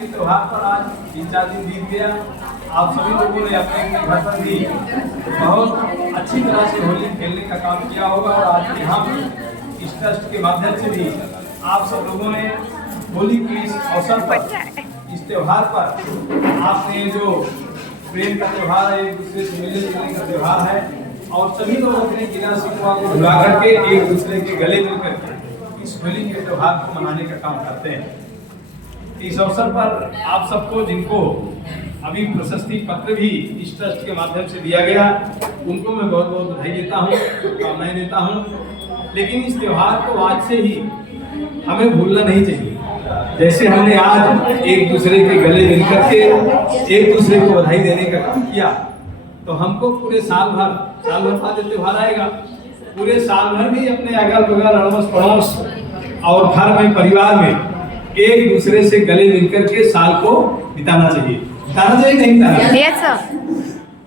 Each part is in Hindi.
त्योहार पर आज 3-4 दिन बीत गया। आप सभी लोगों ने अपने अपने घर पर भी बहुत अच्छी तरह से होली खेलने का काम किया होगा और आज यहाँ इस ट्रस्ट के माध्यम से भी आप सब लोगों ने होली के इस अवसर पर, इस त्योहार पर आपने जो प्रेम का त्योहार है, एक दूसरे से मिलने जुलने का त्योहार है और सभी लोग अपने गिला शिकवा को भुला करके एक दूसरे के गले मिल करके इस होली के त्योहार को मनाने का काम करते हैं। इस अवसर पर आप सबको, जिनको अभी प्रशस्ति पत्र भी इस ट्रस्ट के माध्यम से दिया गया, उनको मैं बहुत बहुत बधाई देता हूँ, शुभकामनाएं देता हूँ। लेकिन इस त्योहार को आज से ही हमें भूलना नहीं चाहिए। जैसे हमने आज एक दूसरे के गले मिलकर के एक दूसरे को बधाई देने का काम किया, तो हमको पूरे साल भर बाद त्योहार आएगा, पूरे साल भर भी अपने अगल बगल अड़ोस पड़ोस और घर में, परिवार में एक दूसरे से गले मिलकर के साल को बिताना चाहिए। नहीं बिताना।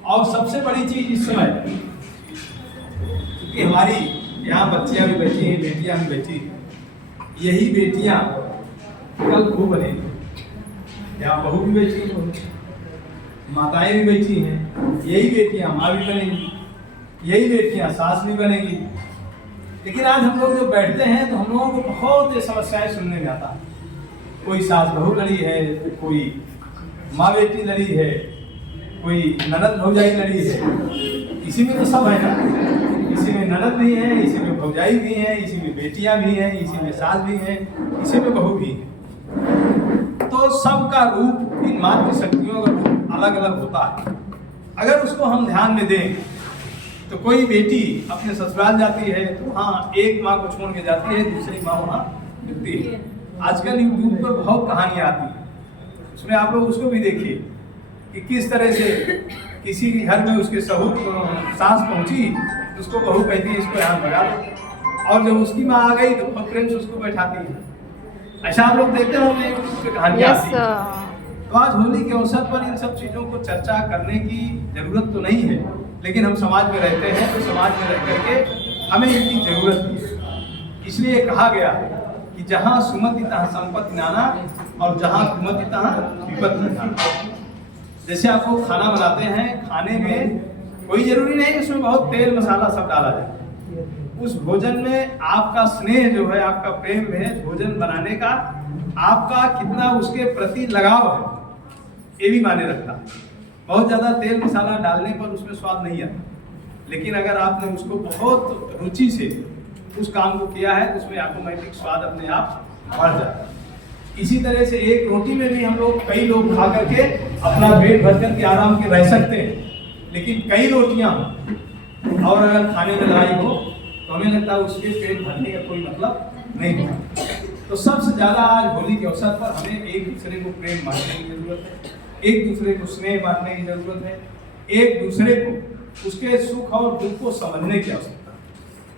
और सबसे बड़ी चीज इस समय, क्योंकि हमारी यहाँ बच्चियां भी बैठी हैं, बेटियां भी बैठी हैं, यही बेटियां कल बहू बनेगी, यहाँ बहू भी बैठी है, माताएं भी बैठी हैं, यही बेटियां माँ भी बनेगी, यही बेटियां सास भी बनेगी। लेकिन आज हम लोग जो बैठते हैं तो हम लोगों को बहुत समस्याएं सुनने में आता है। कोई सास बहू लड़ी है, कोई माँ बेटी लड़ी है, कोई ननद भौजाई लड़ी है। इसी में तो सब है ना, इसी में ननद भी है, इसी में भौजाई भी है, इसी में बेटियां भी हैं, इसी में सास भी है, इसी में बहू भी है। तो सबका रूप, इन मातृशक्तियों का रूप अलग अलग होता है। अगर उसको हम ध्यान में दें तो कोई बेटी अपने ससुराल जाती है तो हाँ, एक माँ को छोड़ के जाती है, दूसरी माँ वहाँ मिलती है। आजकल यूट्यूब पर बहुत कहानियां आती हैं, उसमें आप लोग उसको भी देखिए कि किस तरह से किसी के घर में उसके सास पहुंची, उसको बहू कहती है इसको यहाँ भगा दो, और जब उसकी माँ आ गई तो बहुत प्रेम से उसको बैठाती है। ऐसा आप लोग देखते होंगे यूट्यूब पे कहानियां आती हैं। तो आज होली के अवसर पर इन सब चीजों को चर्चा करने की जरूरत तो नहीं है, लेकिन हम समाज में रहते हैं तो समाज में रह करके हमें इनकी जरूरत है। इसलिए कहा गया है कि जहाँ सुमति तहाँ संपत्ति नाना और जहाँ कुमति तहाँ विपत्ति नाना। जैसे आप लोग खाना बनाते हैं, खाने में कोई जरूरी नहीं उसमें बहुत तेल मसाला सब डाला जाए। उस भोजन में आपका स्नेह जो है, आपका प्रेम है भोजन बनाने का, आपका कितना उसके प्रति लगाव है, ये भी मायने रखता है। बहुत ज्यादा तेल मसाला डालने पर उसमें स्वाद नहीं आता, लेकिन अगर आपने उसको बहुत रुचि से उस काम को किया है तो उसमें ऑटोमेटिक स्वाद अपने आप बढ़ जाता है। इसी तरह से एक रोटी में भी हम लोग, कई लोग खा करके अपना पेट भर करके आराम के रह सकते हैं, लेकिन कई रोटियां और अगर खाने में लड़ाई हो तो हमें लगता है उसके पेट भरने का कोई मतलब नहीं होता। तो सबसे ज्यादा आज होली के अवसर पर हमें एक दूसरे को प्रेम बांटने की जरूरत है, एक दूसरे को स्नेह बांटने की जरूरत है, एक दूसरे को उसके सुख और दुख को समझने की आवश्यकता है।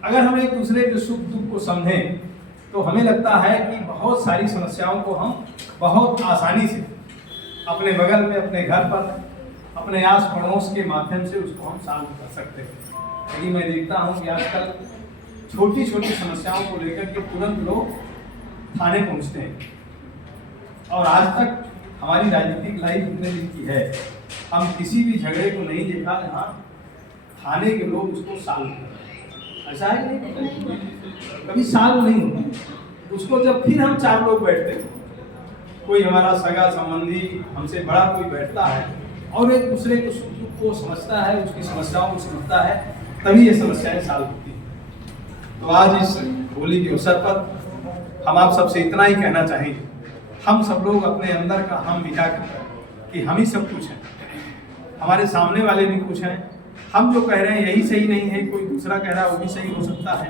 अगर हम एक दूसरे के सुख दुख को समझें तो हमें लगता है कि बहुत सारी समस्याओं को हम बहुत आसानी से अपने बगल में, अपने घर पर, अपने आस पड़ोस के माध्यम से उसको हम सॉल्व कर सकते हैं। यदि मैं देखता हूँ कि आजकल छोटी छोटी समस्याओं को लेकर के तुरंत लोग थाने पहुँचते हैं, और आज तक हमारी राजनीतिक लाइफ इतने दिन की है, हम किसी भी झगड़े को नहीं देखा जहाँ थाने के लोग उसको सॉल्व करें। ऐसा है नहीं, कभी सॉल्व नहीं होता। उसको जब फिर हम 4 लोग बैठते हैं, कोई हमारा सगा संबंधी हमसे बड़ा कोई बैठता है और एक दूसरे को सुख दुख को समझता है, उसकी समस्याओं को समझता है, तभी ये समस्याएं सॉल्व होती हैं। तो आज इस होली के अवसर पर हम आप सबसे इतना ही कहना चाहेंगे, हम सब लोग अपने अंदर का हम मिटा कर कि हम ही सब कुछ हैं, हमारे सामने वाले भी कुछ हैं। हम जो कह रहे हैं यही सही नहीं है, कोई दूसरा कह रहा है वो भी सही हो सकता है।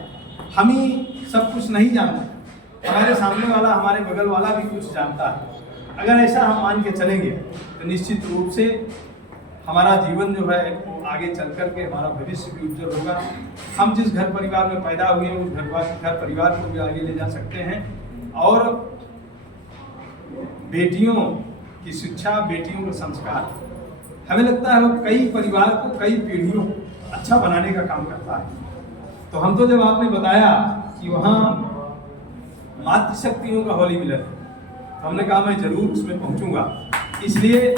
हम ही सब कुछ नहीं जानते, हमारे सामने वाला, हमारे बगल वाला भी कुछ जानता है। अगर ऐसा हम मान के चलेंगे तो निश्चित रूप से हमारा जीवन जो है वो आगे चल कर के हमारा भविष्य भी उज्जवल होगा। हम जिस घर परिवार में पैदा हुए हैं उस घर परिवार को भी आगे ले जा सकते हैं, और बेटियों की शिक्षा, बेटियों का संस्कार, हमें लगता है वो कई परिवार को, कई पीढ़ियों को अच्छा बनाने का काम करता है। तो हम तो, जब आपने बताया कि वहाँ मातृशक्तियों का होली मिलन, हमने कहा मैं जरूर उसमें पहुंचूंगा। इसलिए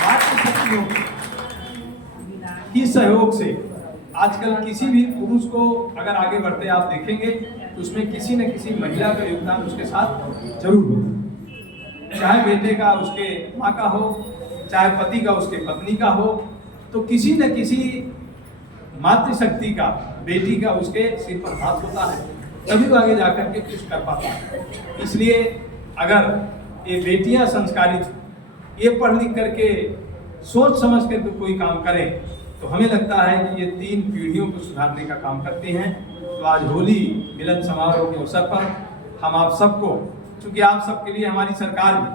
मातृशक्तियों की सहयोग से आजकल किसी भी पुरुष को अगर आगे बढ़ते आप देखेंगे तो उसमें किसी न किसी महिला का योगदान उसके साथ जरूर होता है, चाहे बेटे का उसके माँ का हो, चाहे पति का उसके पत्नी का हो, तो किसी न किसी मातृशक्ति का, बेटी का उसके सिर पर हाथ होता है, तभी तो आगे जाकर के कुछ कर पाता है। इसलिए अगर ये बेटियां संस्कारित, ये पढ़ लिख करके सोच समझ करके कोई काम करें तो हमें लगता है कि ये 3 पीढ़ियों को सुधारने का काम करती हैं। तो आज होली मिलन समारोह के अवसर पर हम आप सबको, चूंकि आप सबके लिए हमारी सरकार भी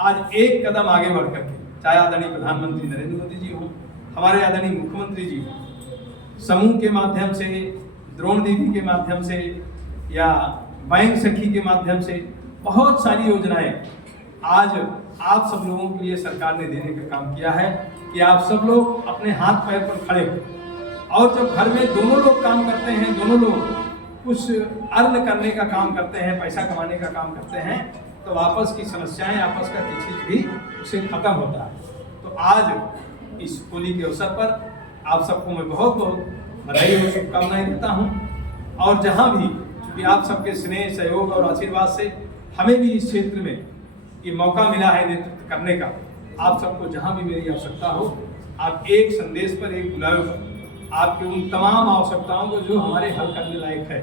आज एक कदम आगे बढ़ करके, चाहे आदरणीय प्रधानमंत्री नरेंद्र मोदी जी हो, हमारे आदरणीय मुख्यमंत्री जी हो, समूह के माध्यम से, द्रोण दीदी के माध्यम से या बैंक सखी के माध्यम से बहुत सारी योजनाएं आज आप सब लोगों के लिए सरकार ने देने का काम किया है कि आप सब लोग अपने हाथ पैर पर खड़े हो। और जब घर में दोनों लोग काम करते हैं, दोनों लोग कुछ अर्न करने का काम करते हैं, पैसा कमाने का काम करते हैं, तो आपस की समस्याएं, आपस का किसी भी उससे खत्म होता है। तो आज इस होली के अवसर पर आप सबको मैं बहुत बहुत बधाई और शुभकामनाएं देता हूं। और जहां भी, क्योंकि आप सबके स्नेह, सहयोग और आशीर्वाद से हमें भी इस क्षेत्र में ये मौका मिला है नेतृत्व करने का, आप सबको जहां भी मेरी आवश्यकता हो, आप एक संदेश पर, एक बुलावे पर, आपके उन तमाम आवश्यकताओं को जो हमारे हल करने लायक है,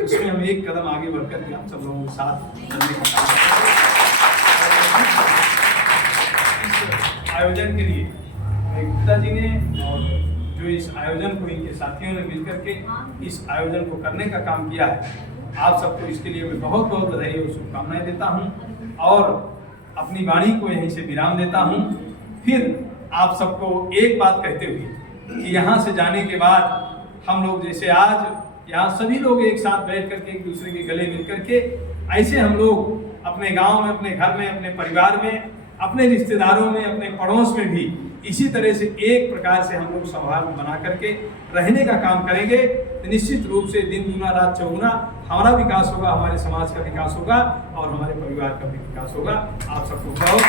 उसमें हम एक कदम आगे बढ़कर के आप सब लोगों के साथ चलने का काम इस आयोजन के लिए गुप्ता जी ने और जो इस आयोजन को इनके साथियों ने मिलकर के इस आयोजन को करने का काम किया है, आप सबको इसके लिए मैं बहुत बहुत बधाई और शुभकामनाएं देता हूं और अपनी वाणी को यहीं से विराम देता हूं। फिर आप सबको एक बात कहते हुए कि यहाँ से जाने के बाद हम लोग जैसे आज यहाँ सभी लोग एक साथ बैठ करके एक दूसरे के गले मिल करके, ऐसे हम लोग अपने गांव में, अपने घर में, अपने परिवार में, अपने रिश्तेदारों में, अपने पड़ोस में भी इसी तरह से एक प्रकार से हम लोग सौहार्द बना करके रहने का काम करेंगे तो निश्चित रूप से दिन दूना रात चौगुना हमारा विकास होगा, हमारे समाज का विकास होगा और हमारे परिवार का भी विकास होगा। आप सबको बहुत